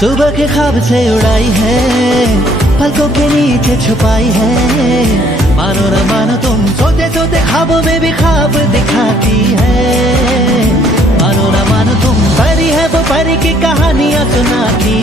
सुबह के ख्वाब से उड़ाई है, पलकों के नीचे छुपाई है। मानो न मानो तुम सोते सोते ख्वाबों में भी ख्वाब दिखाती है। मानो न मानो तुम परी है वो परी की कहानियां सुनाती